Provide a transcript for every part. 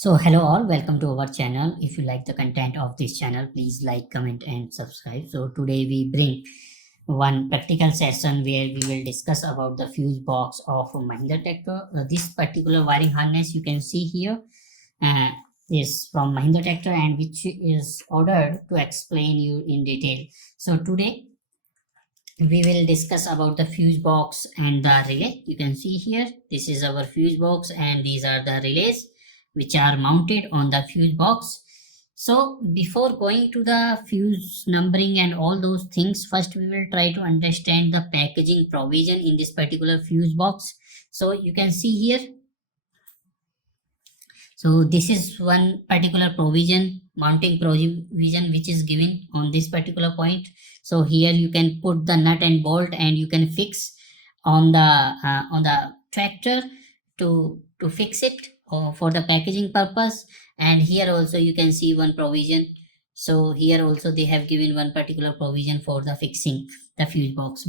So hello all, welcome to our channel. If you like the content of this channel, please like, comment and subscribe. So today we bring one practical session where we will discuss about the fuse box of a Mahindra tractor. This particular wiring harness you can see here uh, is from Mahindra tractor and which is ordered to explain you in detail. So today we will discuss about the fuse box and the relay. You can see here, this is our fuse box and these are the relays which are mounted on the fuse box. So before going to the fuse numbering and all those things, first we will try to understand the packaging provision in this particular fuse box. So you can see here, so this is one particular provision, mounting provision, which is given on this particular point. So here you can put the nut and bolt and you can fix on the tractor to fix it or for the packaging purpose. And here also you can see one provision. So here also they have given one particular provision for the fixing the fuse box.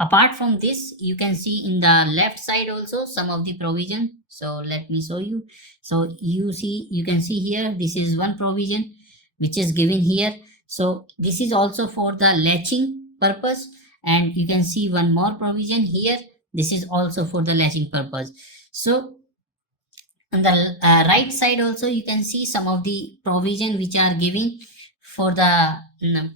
Apart from this, you can see in the left side also some of the provision. So let me show you. So you can see here, this is one provision which is given here. So this is also for the latching purpose, and you can see one more provision here. This is also for the latching purpose. So on the right side also you can see some of the provision which are given for the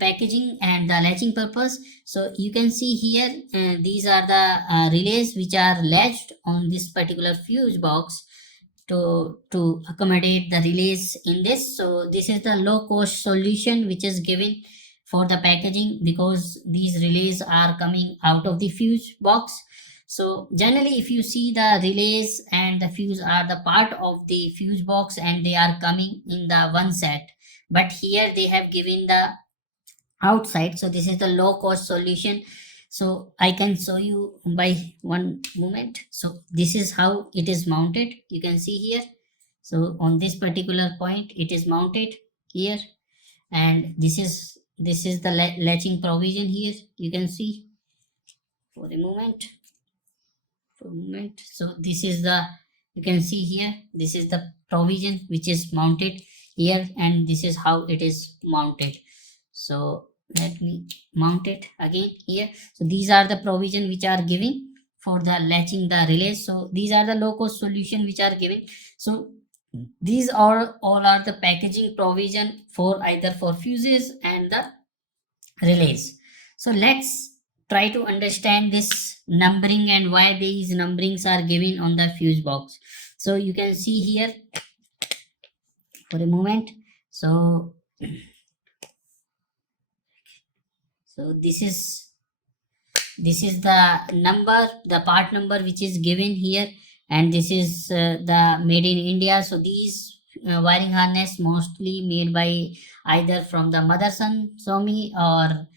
packaging and the latching purpose. So you can see here, these are the relays which are latched on this particular fuse box to accommodate the relays in this. So this is the low cost solution which is given for the packaging, because these relays are coming out of the fuse box. So generally if you see, the relays and the fuse are the part of the fuse box and they are coming in the one set, but here they have given the outside. So this is the low cost solution. So I can show you by one moment. So this is how it is mounted. You can see here. So on this particular point it is mounted here, and this is the latching provision here. You can see for a moment. So this is the, you can see here, this is the provision which is mounted here, and this is how it is mounted. So let me mount it again here. So these are the provision which are given for the latching the relays. So these are the low cost solution which are given. So these are all are the packaging provision for either for fuses and the relays. So let's try to understand this numbering and why these numberings are given on the fuse box. So you can see here for a moment. So this is the number, the part number which is given here, and this is the made in India. So these wiring harness mostly made by either from the Motherson Somi or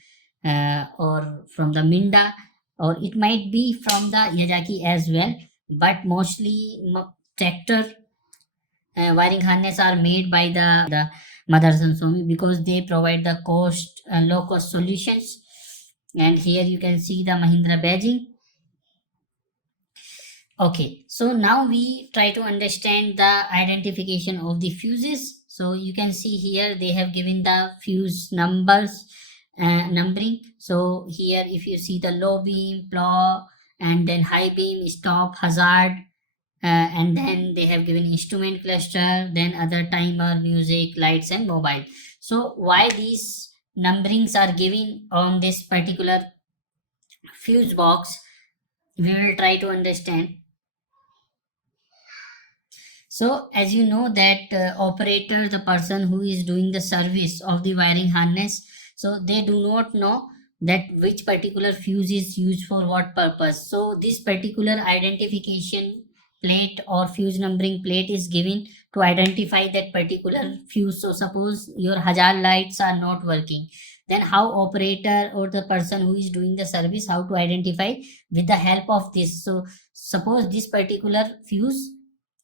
from the Minda, or it might be from the Yazaki as well, but mostly tractor wiring harness are made by the Motherson Somi, because they provide the low cost solutions. And here you can see the Mahindra badging. Okay, so now we try to understand the identification of the fuses. So you can see here they have given the fuse numbers, numbering. So here if you see the low beam, plow, and then high beam, stop, hazard, and then they have given instrument cluster, then other timer, music, lights and mobile. So why these numberings are given on this particular fuse box, we will try to understand. So as you know that operator, the person who is doing the service of the wiring harness, so they do not know that which particular fuse is used for what purpose. So this particular identification plate or fuse numbering plate is given to identify that particular fuse. So suppose your hazard lights are not working, then how operator or the person who is doing the service, how to identify with the help of this. So suppose this particular fuse,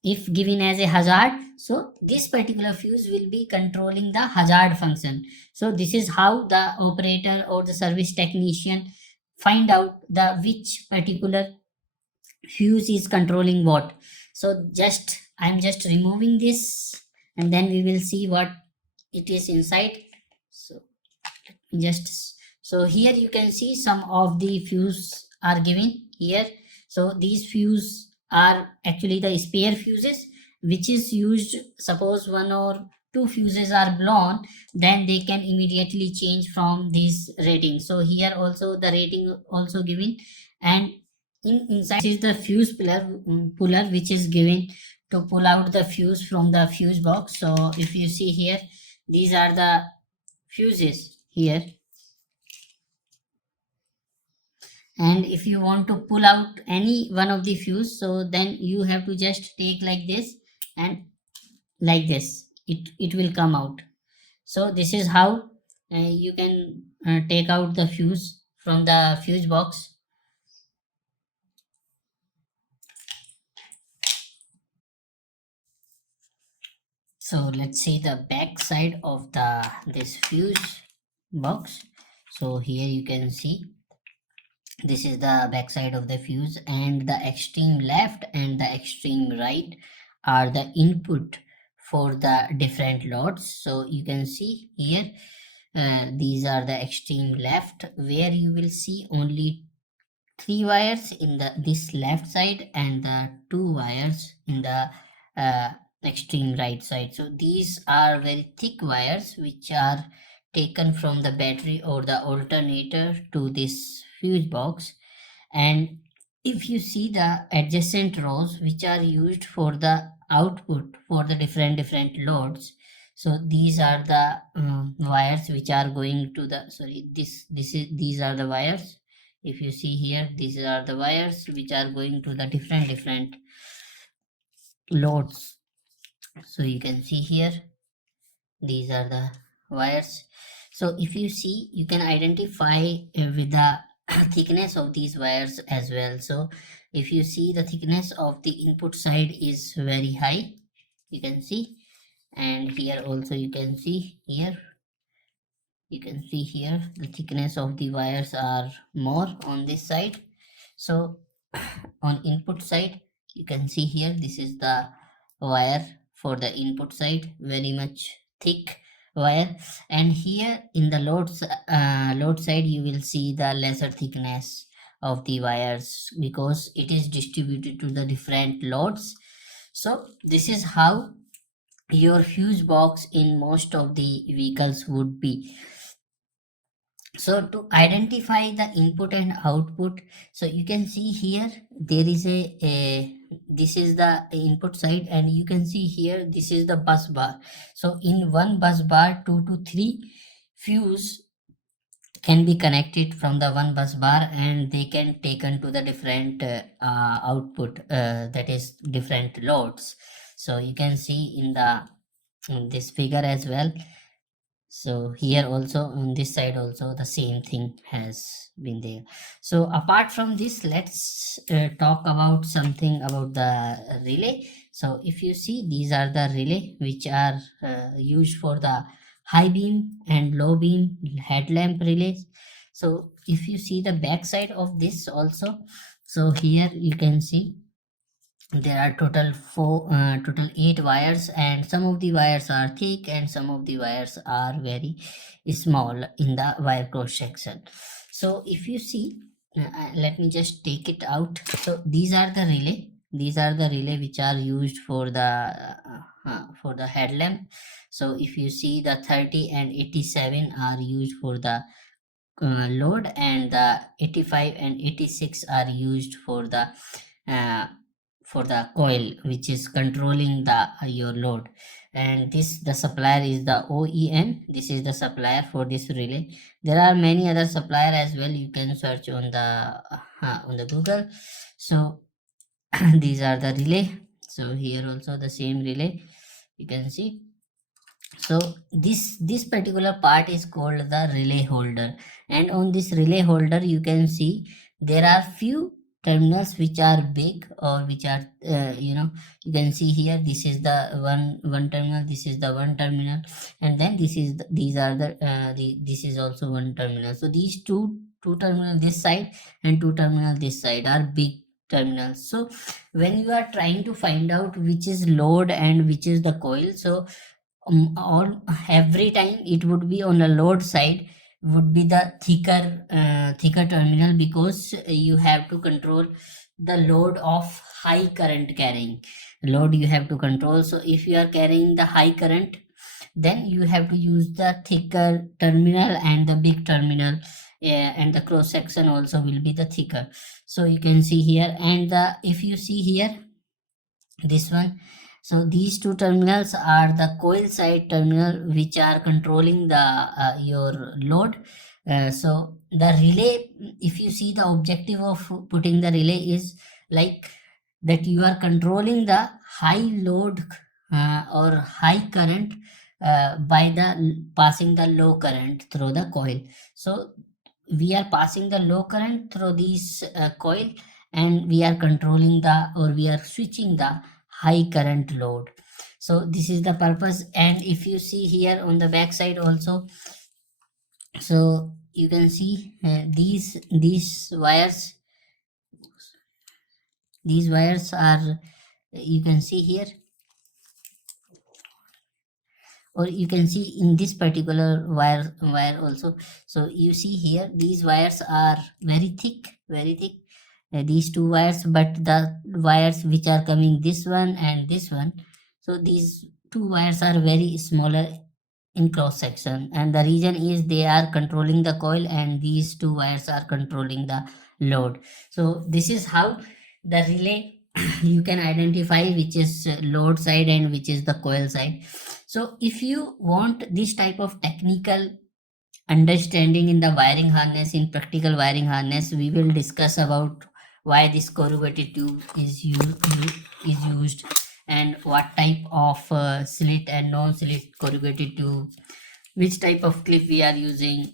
if given as a hazard, so this particular fuse will be controlling the hazard function. So this is how the operator or the service technician find out the which particular fuse is controlling what. So just I'm just removing this, and then we will see what it is inside. So just, so here you can see some of the fuse are given here. So these fuse are actually the spare fuses which is used. Suppose one or two fuses are blown, then they can immediately change from this rating. So here also the rating also given, and inside is the fuse puller which is given to pull out the fuse from the fuse box. So if you see here, these are the fuses here, and if you want to pull out any one of the fuse, so then you have to just take like this, and like this it will come out. So this is how you can take out the fuse from the fuse box. So let's see the back side of the this fuse box. So here you can see this is the back side of the fuse, and the extreme left and the extreme right are the input for the different loads. So you can see here, these are the extreme left, where you will see only three wires in the this left side and the two wires in the uh, extreme right side. So these are very thick wires which are taken from the battery or the alternator to this fuse box. And if you see the adjacent rows which are used for the output for the different loads, so these are the wires which are going to the, sorry, this is, these are the wires. If you see here, these are the wires which are going to the different loads. So you can see here, these are the wires. So if you see, you can identify with the thickness of these wires as well. So if you see, the thickness of the input side is very high, you can see, and here also you can see here, you can see here the thickness of the wires are more on this side. So on input side, you can see here, this is the wire for the input side, very much thick wire. And here in the load side, you will see the lesser thickness of the wires because it is distributed to the different loads. So this is how your fuse box in most of the vehicles would be. So to identify the input and output, so you can see here, there is a this is the input side, and you can see here, this is the bus bar. So in one bus bar, 2 to 3 fuse can be connected from the one bus bar, and they can taken to the different output, that is different loads. So you can see in the in this figure as well. So here also on this side also the same thing has been there. So apart from this, let's talk about something about the relay. So if you see, these are the relay which are used for the high beam and low beam headlamp relays. So if you see the back side of this also, so here you can see there are total 8 wires, and some of the wires are thick and some of the wires are very small in the wire cross section. So if you see, let me just take it out. So these are the relay, these are the relay which are used for the headlamp. So if you see, the 30 and 87 are used for the load, and the 85 and 86 are used uh, for the coil which is controlling the your load. And this, the supplier is the OEM, this is the supplier for this relay. There are many other supplier as well, you can search on the Google. So these are the relay. So here also the same relay, you can see. So this particular part is called the relay holder, and on this relay holder you can see there are few terminals which are big, or which are you can see here, this is the one terminal, this is the one terminal, and then these are this is also one terminal. So these two terminal this side and two terminal this side are big terminals. So when you are trying to find out which is load and which is the coil, so all every time it would be on the load side would be the thicker terminal, because you have to control the load of high current carrying load you have to control. So if you are carrying the high current, then you have to use the thicker terminal and the big terminal, and the cross section also will be the thicker. So you can see here, and the if you see here this one, so these two terminals are the coil side terminal which are controlling the your load. So the relay, if you see, the objective of putting the relay is like that you are controlling the high load or high current by the passing the low current through the coil. So we are passing the low current through this coil, and we are controlling the, or we are switching the high current load. So this is the purpose. And if you see here on the back side also, so you can see these wires are, you can see here, or you can see in this particular wire also. So you see here these wires are very thick, these two wires, but the wires which are coming, this one and this one, so these two wires are very smaller in cross section, and the reason is they are controlling the coil and these two wires are controlling the load. So this is how the relay you can identify which is load side and which is the coil side. So if you want this type of technical understanding in the wiring harness, in practical wiring harness, we will discuss about why this corrugated tube is used, and what type of slit and non-slit corrugated tube, which type of clip we are using,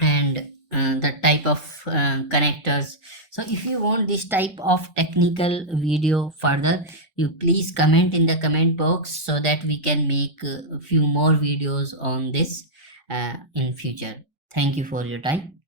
and the type of connectors. So if you want this type of technical video further, you please comment in the comment box so that we can make a few more videos on this in future. Thank you for your time.